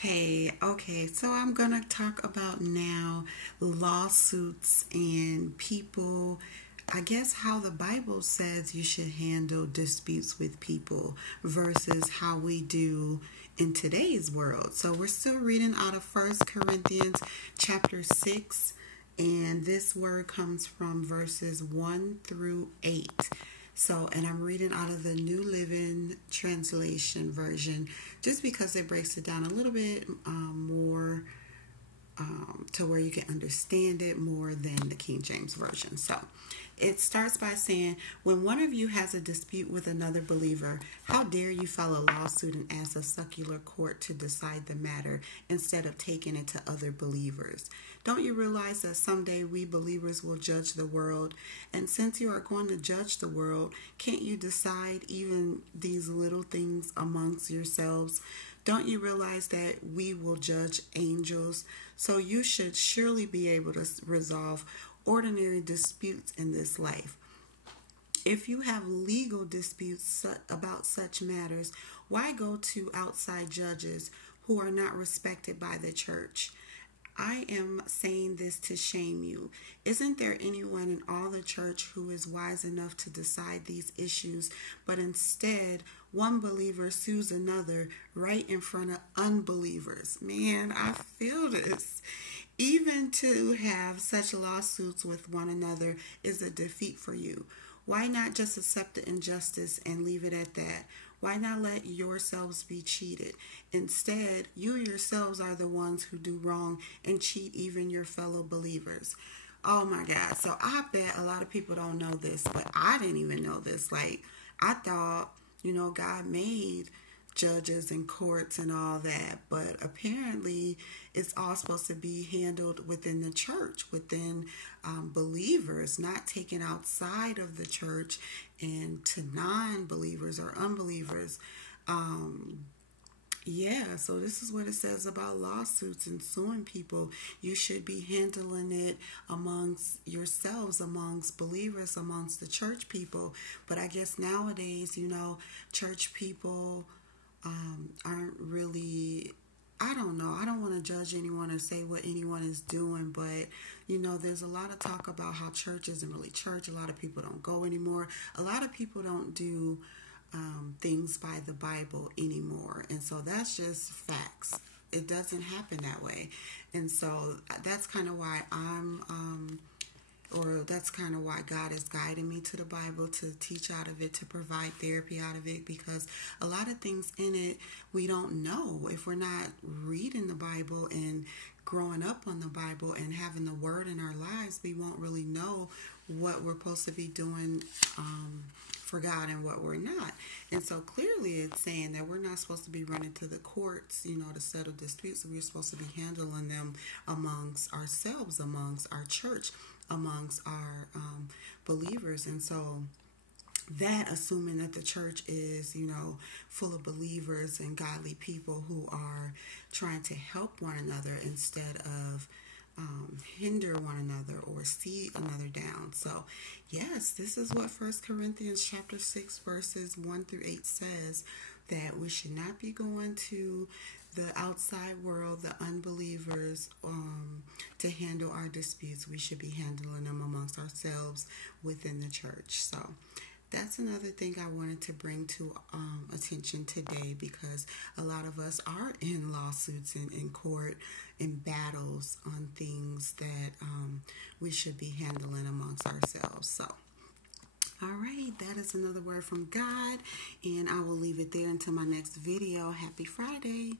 Hey, okay, so I'm going to talk about now lawsuits and people, I guess how the Bible says you should handle disputes with people versus how we do in today's world. So we're still reading out of First Corinthians chapter 6, and this word comes from verses 1 through 8. So, and I'm reading out of the New Living Translation version just because it breaks it down a little bit more to where you can understand it more than the King James Version. So it starts by saying, when one of you has a dispute with another believer, how dare you file a lawsuit and ask a secular court to decide the matter instead of taking it to other believers? Don't you realize that someday we believers will judge the world? And since you are going to judge the world, can't you decide even these little things amongst yourselves? Don't you realize that we will judge angels? So you should surely be able to resolve ordinary disputes in this life. If you have legal disputes about such matters, why go to outside judges who are not respected by the church? I am saying this to shame you. Isn't there anyone in all the church who is wise enough to decide these issues, but instead one believer sues another right in front of unbelievers? Man, I feel this. Even to have such lawsuits with one another is a defeat for you. Why not just accept the injustice and leave it at that? Why not let yourselves be cheated? Instead, you yourselves are the ones who do wrong and cheat even your fellow believers. Oh my God. So I bet a lot of people don't know this, but I didn't even know this. Like, I thought, God made judges and courts and all that, but apparently it's all supposed to be handled within the church, within believers, not taken outside of the church and to non-believers or unbelievers. So this is what it says about lawsuits and suing people. You should be handling it amongst yourselves, amongst believers, amongst the church people. But I guess nowadays, church people aren't really, I don't know. I don't want to judge anyone or say what anyone is doing, but there's a lot of talk about how church isn't really church. A lot of people don't go anymore. A lot of people don't do things by the Bible anymore. And so that's just facts. It doesn't happen that way. And so that's kind of why that's kind of why God is guiding me to the Bible, to teach out of it, to provide therapy out of it, because a lot of things in it we don't know. If we're not reading the Bible and growing up on the Bible and having the Word in our lives, we won't really know what we're supposed to be doing for God and what we're not. And so clearly it's saying that we're not supposed to be running to the courts, to settle disputes. We're supposed to be handling them amongst ourselves, amongst our church, amongst our believers. And so that, assuming that the church is, full of believers and godly people who are trying to help one another instead of hinder one another or see another down. So yes, this is what First Corinthians chapter 6 verses 1 through 8 says, that we should not be going to the outside world, the unbelievers, to handle our disputes. We should be handling them amongst ourselves within the church. So that's another thing I wanted to bring to attention today, because a lot of us are in lawsuits and in court, in battles on things that we should be handling amongst ourselves. So, all right, that is another word from God, and I will leave it there until my next video. Happy Friday.